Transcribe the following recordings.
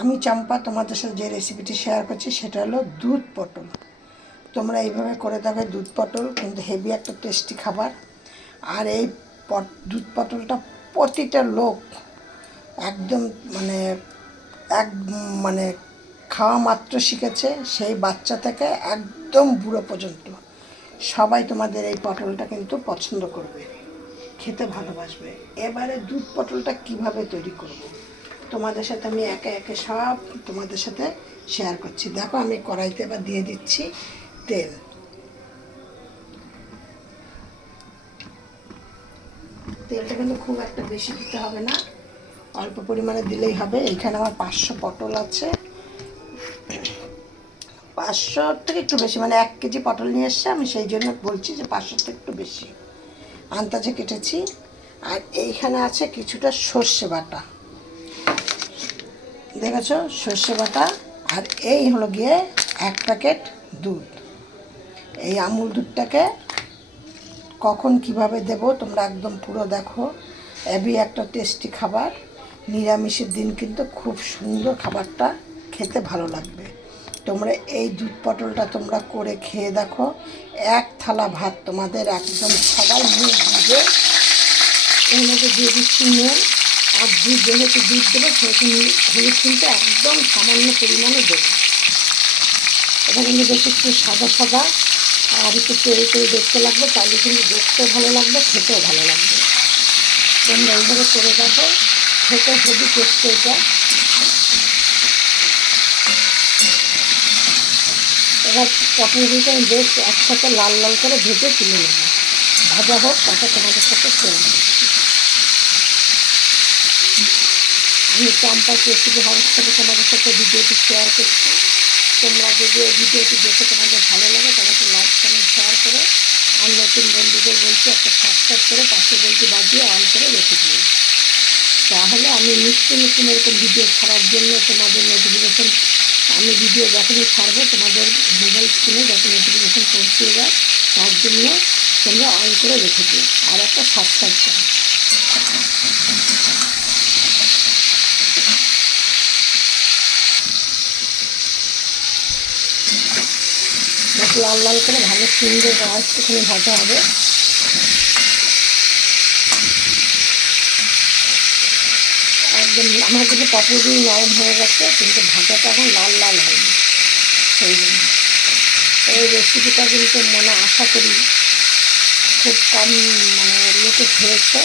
আমি চম্পা তোমাদের সাথে যে রেসিপিটি শেয়ার করছি সেটা হলো দুধ পটল। তোমরা এইভাবে করে দেখো, দুধ পটল কিন্তু হেভি একটা টেস্টি খাবার। আর এই দুধ পটলটা প্রতিটা লোক একদম মানে এক মানে খাওয়া মাত্র শিখেছে, সেই বাচ্চা থেকে একদম বুড়ো পর্যন্ত সবাই তোমাদের এই পটলটা কিন্তু পছন্দ করবে, খেতে ভালোবাসবে। এবারে দুধ পটলটা কিভাবে তৈরি করব তোমাদের সাথে আমি একে একে সব তোমাদের সাথে শেয়ার করছি। দেখো, আমি কড়াইতে এবার দিয়ে দিচ্ছি তেল। তেলটা কিন্তু খুব একটা বেশি দিতে হবে না, অল্প পরিমাণে দিলেই হবে। এইখানে আমার 500 পটল আছে, 500 থেকে একটু বেশি, মানে 1 কেজি পটল নিয়ে এসছে, আমি সেই জন্য বলছি যে 500 থেকে একটু বেশি আন্দাজে কেটেছি। আর এইখানে আছে কিছুটা সর্ষে বাটা, দেখেছ সর্ষে বাটা। আর এই হলো গিয়ে 1 প্যাকেট দুধ। এই আমুল দুধটাকে কখন কিভাবে দেব তোমরা একদম পুরো দেখো। এবি একটা টেস্টি খাবার, নিরামিষের দিন কিন্তু খুব সুন্দর খাবারটা, খেতে ভালো লাগবে। তোমরা এই দুধ পটলটা তোমরা করে খেয়ে দেখো, 1 থালা ভাত তোমাদের একদম সবাই মুখ বুঝে। এর মধ্যে দিয়ে দিচ্ছি নুন, আর দুধ যেহেতু দুধ দেবো সেহেতু হলুদ কিন্তু একদম সামান্য পরিমাণে দেবো। এটা কিন্তু বেশি একটু সাদা সাদা আর একটু তেল তেল দেখতে লাগবে, তাহলে কিন্তু দেখতেও ভালো লাগবে, খেতেও ভালো লাগবে। তোমরা এইভাবে করে দেখো, খেতে হেভি টেস্ট এটা। এবার পটলগুলোকে আমি বেশ একসাথে লাল লাল করে ভেজে তুলে নেব। ভাজা হোক, তাতে তোমাদের সাথে শেয়ার করছি। আমি চম্পা রেসিপি হাউস থেকে তোমাদের সাথে ভিডিওটি শেয়ার করছি। তোমরা যদি এই ভিডিওটি দেখে তোমাদের ভালো লাগে তাহলে একটু লাইক কমেন্ট শেয়ার করে, আর নতুন বন্ধুদের বলছি একটা সাবস্ক্রাইব করে পাশে বলছি বাজিয়ে অন করে রেখে দিও। তাহলে আমি নিত্য নতুন এরকম ভিডিও ছাড়ার জন্য তোমাদের নোটিফিকেশান, আমি ভিডিও যখনই ছাড়বো তোমাদের মোবাইল স্ক্রিনে যাতে নোটিফিকেশান পৌঁছে যায়, তার জন্য তোমরা অন করে রেখে দিও আর একটা সাবস্ক্রাইব করো। লাল লাল করে ভালো সুন্দর একটুখানি ভাজা হবে। একদম আমার কিন্তু পটলগুলো নরম হয়ে গেছে, কিন্তু ভাজাটা এখন লাল লাল হয়নি। সেই জন্য এই রেসিপিটা কিন্তু মনে আশা করি খুব কম লোকে খেয়েছে,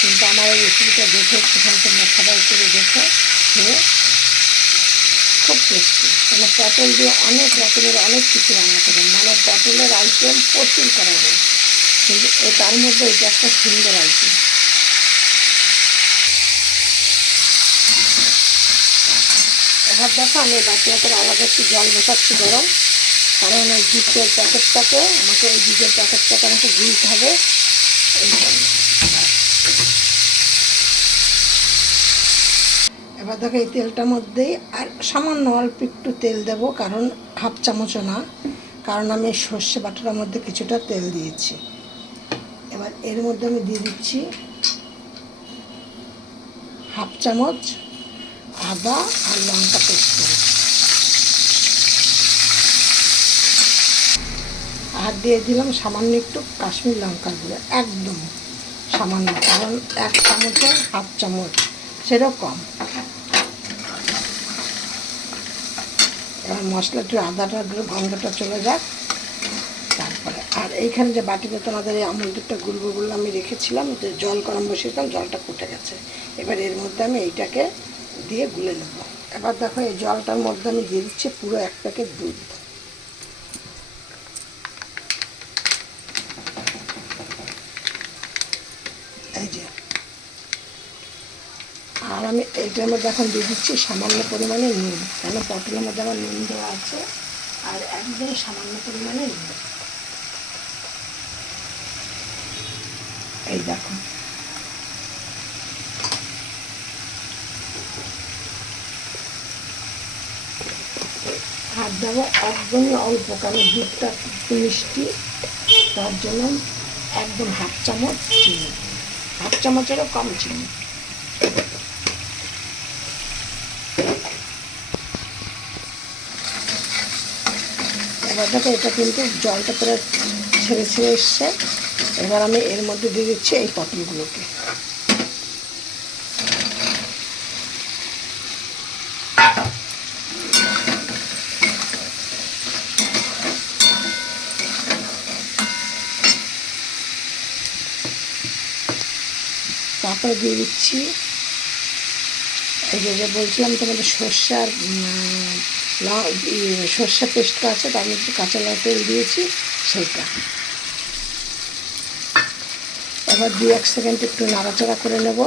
কিন্তু আমার এই রেসিপিটা দেখে সেখানে তোমরা সবাই করে দেখে খেয়ে খুব টেস্টি। পটল দিয়ে অনেক রকমের অনেক কিছু রান্না করে, পটলের আইটেম প্রচুর করা হয়, কিন্তু তার মধ্যে এটা একটা সুন্দর আইটেম। এবার দেখো, আমি বাটিয়া করে আলাদা একটু জল বসাচ্ছি গরম, কারণ ওই দুধের প্যাকেটটাকে আমাকে ওই দুধের প্যাকেটটাকে আমাকে গুলতে হবে। এবার দেখো, এই তেলটার মধ্যেই আর সামান্য অল্প একটু তেল দেব, কারণ 1/2 চামচও না, কারণ আমি সর্ষে বাটার মধ্যে কিছুটা তেল দিয়েছি। এবার এর মধ্যে আমি দিয়ে দিচ্ছি 1/2 চামচ আদা আর লঙ্কা পেস্ট করে, আর দিয়ে দিলাম সামান্য একটু কাশ্মীর লঙ্কার গুঁড়ো, একদম সামান্য, কারণ 1 চামচে 1/2 চামচ সেরকম। এবার মশলাটা আদাটা গন্ধটা চলে যাক তারপরে। আর এইখানে যে বাটিতে তোমাদের এই আমুল দুধটা গুলবো বলে আমি রেখেছিলাম, যে জল গরম বসিয়েছিলাম, জলটা ফুটে গেছে। এবার এর মধ্যে আমি এইটাকে দিয়ে গুলে নেব। এবার দেখো, এই জলটার মধ্যে আমি দিয়ে দিচ্ছি পুরো 1 প্যাকেট দুধ। এই যে, আর আমি এইটার মধ্যে এখন দিয়ে দিচ্ছি সামান্য পরিমাণে নুন, কেন পটলের মধ্যে আমার নুন দেওয়া আছে, আর একদম সামান্য পরিমাণে নুন। এই দেখো, আর দেবো একদমই অল্প, কারণ দুধটা একটু মিষ্টি, তার জন্য একদম 1/2 চামচ চিনি, 1/2 চামচেরও কম চিনি। এবার দেখো এটা কিন্তু জলটা প্রায় ছেড়ে ছেড়ে এসছে। এবার আমি এর মধ্যে দিয়ে দিচ্ছি এই পটলগুলোকে। তারপরে দিয়ে দিচ্ছি এই যে বলছিলাম তোমাদের সর্ষার সর্ষে পেস্ট আছে, তার মধ্যে কাঁচা লঙ্কা তেল দিয়েছি সেইটা। এবার 2-1 সেকেন্ড একটু নাড়াচাড়া করে নেব।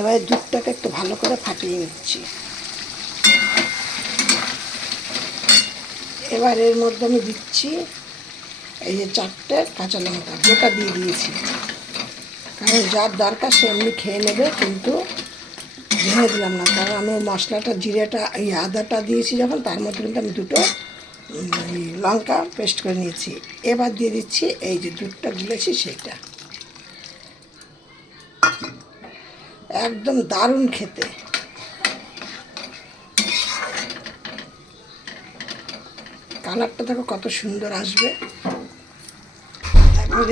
এবার দুধটাকে একটু ভালো করে ফাটিয়ে নিচ্ছি। এবার এর মধ্যে আমি দিচ্ছি এই যে 4টে কাঁচা লঙ্কা গোটা দিয়ে দিয়েছি, কারণ যার দরকার সে এমনি খেয়ে নেবে, কিন্তু ভেঙে দিলাম না, কারণ আমি মশলাটা জিরেটা এই আদাটা দিয়েছি যখন, তার মধ্যে কিন্তু আমি 2টো লঙ্কা পেস্ট করে নিয়েছি। এবার দিয়ে দিচ্ছি এই যে দুধটা গুলেছি সেইটা। একদম দারুণ খেতে। কালারটা দেখো কত সুন্দর আসবে,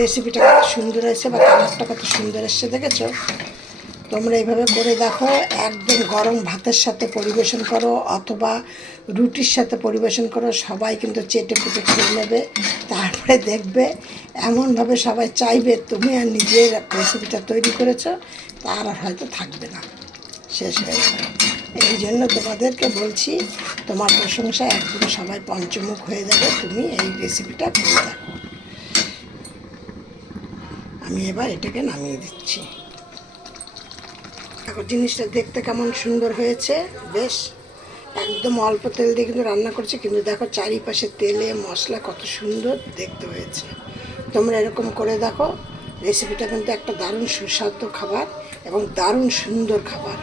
রেসিপিটা কত সুন্দর হয়েছে বা কালারটা কত সুন্দর এসছে, দেখেছো? তোমরা এইভাবে করে দেখো, একদম গরম ভাতের সাথে পরিবেশন করো অথবা রুটির সাথে পরিবেশন করো, সবাই কিন্তু চেটে পুটে খেয়ে নেবে। তারপরে দেখবে এমনভাবে সবাই চাইবে তুমি আর নিজের রেসিপিটা তৈরি করেছো, তার আর হয়তো থাকবে না, শেষ হয়ে যাবে। এই জন্য তোমাদেরকে বলছি, তোমার প্রশংসা একদম সবাই পঞ্চমুখ হয়ে যাবে, তুমি এই রেসিপিটা করে দেখো। আমি এবার এটাকে নামিয়ে দিচ্ছি। দেখো জিনিসটা দেখতে কেমন সুন্দর হয়েছে, বেশ একদম অল্প তেল দিয়ে কিন্তু রান্না করছি, কিন্তু দেখো চারিপাশে তেলে মশলা কত সুন্দর দেখতে হয়েছে। তোমরা এরকম করে দেখো, রেসিপিটা কিন্তু একটা দারুণ সুস্বাদু খাবার এবং দারুণ সুন্দর খাবার।